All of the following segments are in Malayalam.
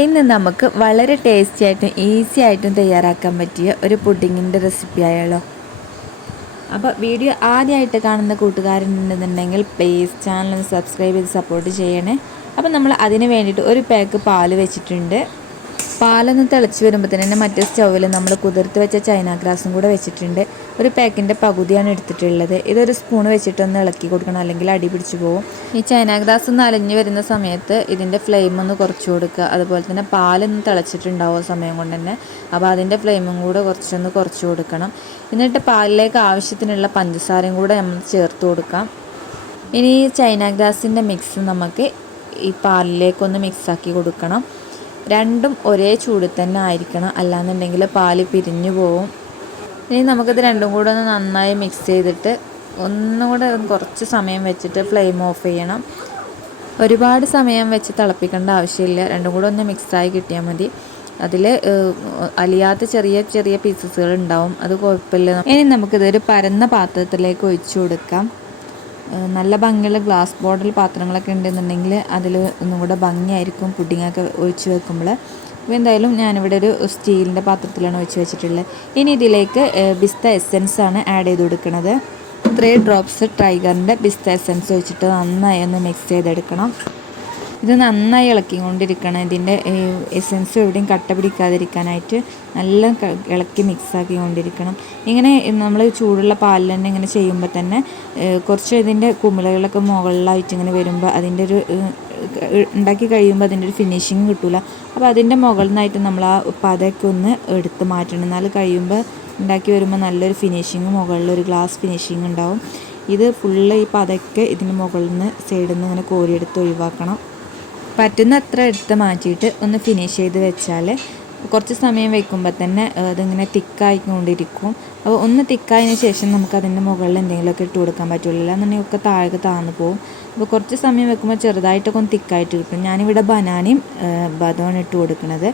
ഇന്ന് നമുക്ക് വളരെ ടേസ്റ്റി ആയിട്ടും ഈസി ആയിട്ടും തയ്യാറാക്കാൻ പറ്റിയ ഒരു പുഡിങ്ങിന്റെ റെസിപ്പി ആയാലോ. അപ്പോൾ വീഡിയോ ആദ്യമായിട്ട് കാണുന്ന കൂട്ടുകാരുണ്ടെന്നുണ്ടെങ്കിൽ പ്ലീസ് ചാനൽ ഒന്ന് സബ്സ്ക്രൈബ് ചെയ്ത് സപ്പോർട്ട് ചെയ്യണേ. അപ്പോൾ നമ്മൾ അതിന് വേണ്ടിയിട്ട് ഒരു പാക്ക് പാൽ വെച്ചിട്ടുണ്ട്. പാലൊന്ന് തിളച്ച് വരുമ്പോൾ തന്നെ മറ്റേ സ്റ്റൗവിൽ നമ്മൾ കുതിർത്ത് വെച്ച ചൈന ഗ്രാസും കൂടെ വെച്ചിട്ടുണ്ട്. ഒരു പാക്കിന്റെ പകുതിയാണ് എടുത്തിട്ടുള്ളത്. ഇതൊരു സ്പൂൺ വെച്ചിട്ടൊന്ന് ഇളക്കി കൊടുക്കണം. അല്ലെങ്കിൽ അടി പിടിച്ചു പോകും ഈ ചൈന ഗ്രാസ് ഒന്ന് അലഞ്ഞു വരുന്ന സമയത്ത് ഇതിന്റെ ഫ്ലെയിം ഒന്ന് കുറച്ച് കൊടുക്കുക. അതുപോലെ തന്നെ പാലൊന്ന് തിളച്ചിട്ടുണ്ടാവും സമയം കൊണ്ട് തന്നെ. അപ്പോൾ അതിന്റെ ഫ്ലെയിമും കൂടെ കുറച്ചൊന്ന് കുറച്ച് കൊടുക്കണം. എന്നിട്ട് പാലിലേക്ക് ആവശ്യത്തിനുള്ള പഞ്ചസാരയും കൂടെ നമ്മൾ ചേർത്ത് കൊടുക്കാം. ഇനി ചൈന ഗ്രാസിന്റെ മിക്സ് നമുക്ക് ഈ പാലിലേക്കൊന്ന് മിക്സാക്കി കൊടുക്കണം. രണ്ടും ഒരേ ചൂടിൽ തന്നെ ആയിരിക്കണം. അല്ലാന്നുണ്ടെങ്കിൽ പാൽ പിരിഞ്ഞു പോവും. ഇനി നമുക്കിത് രണ്ടും കൂടെ ഒന്ന് നന്നായി മിക്സ് ചെയ്തിട്ട് ഒന്നുകൂടെ കുറച്ച് സമയം വെച്ചിട്ട് ഫ്ലെയിം ഓഫ് ചെയ്യണം. ഒരുപാട് സമയം വെച്ച് തിളപ്പിക്കേണ്ട ആവശ്യമില്ല. രണ്ടും കൂടെ ഒന്ന് മിക്സായി കിട്ടിയാൽ മതി. അതിൽ അലിയാത്ത ചെറിയ ചെറിയ പീസസുകൾ ഉണ്ടാവും. അത് കുഴപ്പമില്ല. ഇനി നമുക്കിതൊരു പരന്ന പാത്രത്തിലേക്ക് ഒഴിച്ചു കൊടുക്കാം. നല്ല ഭംഗിയുള്ള ഗ്ലാസ് ബോട്ടിൽ പാത്രങ്ങളൊക്കെ ഉണ്ടെന്നുണ്ടെങ്കിൽ അതിൽ ഒന്നും കൂടെ ഭംഗിയായിരിക്കും പുഡിങ്ങൊക്കെ ഒഴിച്ച് വെക്കുമ്പോൾ. അപ്പോൾ എന്തായാലും ഞാനിവിടെ ഒരു സ്റ്റീലിന്റെ പാത്രത്തിലാണ് ഒഴിച്ച് വെച്ചിട്ടുള്ളത്. ഇനി ഇതിലേക്ക് ബിസ്ത എസെൻസ് ആണ് ആഡ് ചെയ്ത് കൊടുക്കുന്നത്. ത്രീ ഡ്രോപ്സ് ട്രൈഗറിന്റെ ബിസ്ത എസെൻസ് ഒഴിച്ചിട്ട് നന്നായി ഒന്ന് മിക്സ് ചെയ്തെടുക്കണം. ഇത് നന്നായി ഇളക്കിക്കൊണ്ടിരിക്കണം. ഇതിന്റെ എസെൻസ് എവിടെയും കട്ട പിടിക്കാതിരിക്കാനായിട്ട് നല്ല ഇളക്കി മിക്സ് കൊണ്ടിരിക്കണം ഇങ്ങനെ നമ്മൾ ചൂടുള്ള പാലിൽ തന്നെ ഇങ്ങനെ ചെയ്യുമ്പോൾ തന്നെ കുറച്ച് ഇതിന്റെ കുമിളകളൊക്കെ മുകളിലായിട്ട് ഇങ്ങനെ വരുമ്പോൾ അതിന്റെ ഒരു ഉണ്ടാക്കി കഴിയുമ്പോൾ അതിന്റെ ഒരു ഫിനിഷിങ് കിട്ടില്ല അപ്പോൾ അതിന്റെ മുകളിൽ നിന്നായിട്ട് നമ്മൾ ആ പതയൊക്കെ ഒന്ന് എടുത്ത് മാറ്റണം. എന്നാൽ കഴിയുമ്പോൾ ഉണ്ടാക്കി വരുമ്പോൾ നല്ലൊരു ഫിനിഷിങ് മുകളിൽ ഒരു ഗ്ലാസ് ഫിനിഷിങ് ഉണ്ടാവും. ഇത് ഫുള്ള് ഈ പതയൊക്കെ ഇതിന് മുകളിൽ നിന്ന് സൈഡിൽ നിന്ന് ഇങ്ങനെ കോരിയെടുത്ത് ഒഴിവാക്കണം. പറ്റുന്ന അത്ര എടുത്ത് മാറ്റിയിട്ട് ഒന്ന് ഫിനിഷ് ചെയ്ത് വെച്ചാൽ കുറച്ച് സമയം വെക്കുമ്പോൾ തന്നെ അതിങ്ങനെ തിക്കായിക്കൊണ്ടിരിക്കും. അപ്പോൾ ഒന്ന് തിക്കായതിന് ശേഷം നമുക്ക് അതിന്റെ മുകളിൽ എന്തെങ്കിലുമൊക്കെ ഇട്ട് കൊടുക്കാൻ പറ്റുള്ളൂ. എന്നുണ്ടെങ്കിൽ ഒക്കെ താഴെ താന്നു പോകും അപ്പോൾ കുറച്ച് സമയം വെക്കുമ്പോൾ ചെറുതായിട്ടൊക്കെ ഒന്ന് തിക്കായിട്ട് കിട്ടും ഞാനിവിടെ ബനാനയും ബദമാണ് ഇട്ട് കൊടുക്കുന്നത്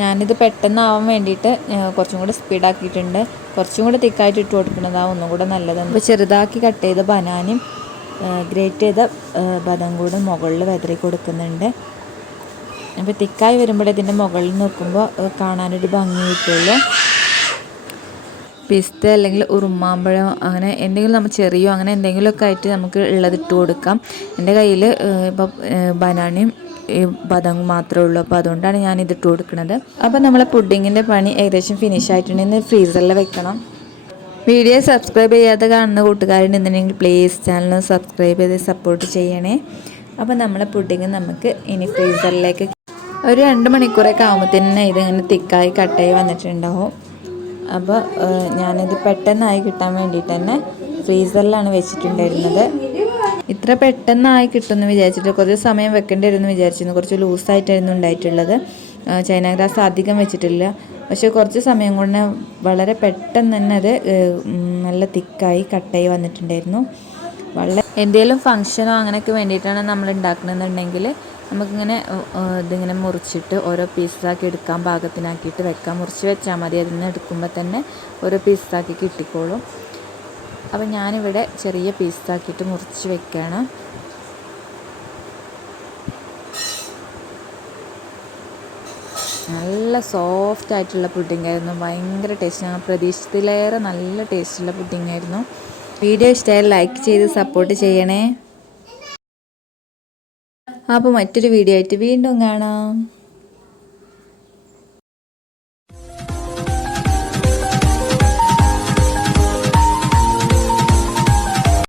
ഞാനിത് പെട്ടെന്നാവാൻ വേണ്ടിയിട്ട് കുറച്ചും കൂടെ സ്പീഡാക്കിയിട്ടുണ്ട് കുറച്ചും കൂടെ തിക്കായിട്ട് ഇട്ട് കൊടുക്കുന്നതാണ് ഒന്നും കൂടെ നല്ലത് അപ്പോൾ ചെറുതാക്കി കട്ട് ചെയ്ത ബനാനയും ഗ്രേറ്റ് ചെയ്ത ബദം കൂടെ മുകളിൽ വെതറി കൊടുക്കുന്നുണ്ട്. അപ്പോൾ തിക്കായി വരുമ്പോൾ ഇതിന്റെ മുകളിൽ നോക്കുമ്പോൾ കാണാനൊരു ഭംഗി കിട്ടുള്ളൂ. പിസ്ത അല്ലെങ്കിൽ ഉറുമാമ്പഴം അങ്ങനെ എന്തെങ്കിലും നമ്മൾ ചെറിയോ അങ്ങനെ എന്തെങ്കിലുമൊക്കെ ആയിട്ട് നമുക്ക് ഉള്ളത് ഇട്ട് കൊടുക്കാം. എന്റെ കയ്യിൽ ഇപ്പോൾ ബനാനയും ഈ ബദം മാത്രമേ ഉള്ളൂ. അപ്പോൾ അതുകൊണ്ടാണ് ഞാൻ ഇത് ഇട്ട് കൊടുക്കുന്നത്. അപ്പോൾ നമ്മളെ പുഡിങ്ങിന്റെ പണി ഏകദേശം ഫിനിഷ് ആയിട്ടുണ്ടെങ്കിൽ ഫ്രീസറിൽ വെക്കണം. വീഡിയോ സബ്സ്ക്രൈബ് ചെയ്യാതെ കാണുന്ന കൂട്ടുകാരുണ്ടെന്നുണ്ടെങ്കിൽ പ്ലീസ് ചാനൽ സബ്സ്ക്രൈബ് ചെയ്ത് സപ്പോർട്ട് ചെയ്യണേ. അപ്പോൾ നമ്മളെ പുഡിങ് നമുക്ക് ഇനി ഫ്രീസറിലേക്ക് ഒരു രണ്ട് മണിക്കൂറൊക്കെ തന്നെ ഇതിങ്ങനെ തിക്കായി കട്ടായി വന്നിട്ടുണ്ടാവും. അപ്പോൾ ഞാനിത് പെട്ടെന്നായി കിട്ടാൻ വേണ്ടിയിട്ട് തന്നെ ഫ്രീസറിലാണ് വെച്ചിട്ടുണ്ടായിരുന്നത്. ഇത്ര പെട്ടെന്നായി കിട്ടുമെന്ന് വിചാരിച്ചിട്ട് കുറച്ച് സമയം വെക്കേണ്ടി വരുമെന്ന് വിചാരിച്ചിരുന്നു. കുറച്ച് ലൂസായിട്ടായിരുന്നു ഉണ്ടായിട്ടുള്ളത്. ചൈന ഗ്രാസ് അധികം വെച്ചിട്ടില്ല. പക്ഷെ കുറച്ച് സമയം കൊണ്ട് വളരെ പെട്ടെന്ന് തന്നെ അത് നല്ല തിക്കായി കട്ടായി വന്നിട്ടുണ്ടായിരുന്നു. വളരെ എന്തെങ്കിലും ഫങ്ഷനോ അങ്ങനെയൊക്കെ വേണ്ടിയിട്ടാണ് നമ്മൾ ഉണ്ടാക്കണമെന്നുണ്ടെങ്കിൽ നമുക്കിങ്ങനെ ഇതിങ്ങനെ മുറിച്ചിട്ട് ഓരോ പീസാക്കി എടുക്കാൻ പാകത്തിനാക്കിയിട്ട് വെക്കാം. മുറിച്ച് വെച്ചാൽ മതി. അതിൽ നിന്ന് എടുക്കുമ്പോൾ തന്നെ ഓരോ പീസാക്കി കിട്ടിക്കോളും. അപ്പോൾ ഞാനിവിടെ ചെറിയ പീസാക്കിയിട്ട് മുറിച്ച് വെക്കുകയാണ്. നല്ല സോഫ്റ്റ് ആയിട്ടുള്ള പുഡിംഗ് ആയിരുന്നു. ഭയങ്കര ടേസ്റ്റ് ഞങ്ങൾ പ്രതീക്ഷിച്ചതിലേറെ നല്ല ടേസ്റ്റുള്ള പുഡിംഗ് ആയിരുന്നു. വീഡിയോ ഇഷ്ടമായി ലൈക്ക് ചെയ്ത് സപ്പോർട്ട് ചെയ്യണേ. അപ്പോൾ മറ്റൊരു വീഡിയോ ആയിട്ട് വീണ്ടും കാണാം.